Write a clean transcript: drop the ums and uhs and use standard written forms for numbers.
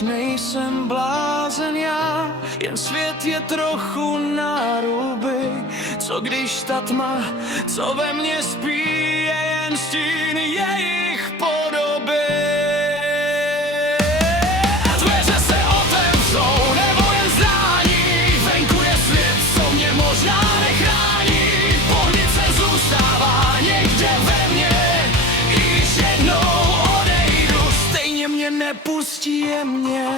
už nejsem blázen já, jen svět je trochu náruby. Co když ta tma, co ve mně spí, je jen stín jejich podoby. Dveře se otevřou, nebo jen zdání, venku je svět, co mě možná nechrání. Pohnice zůstává někde ve mně, i když jednou odejdu, stejně mě nepustí jemně.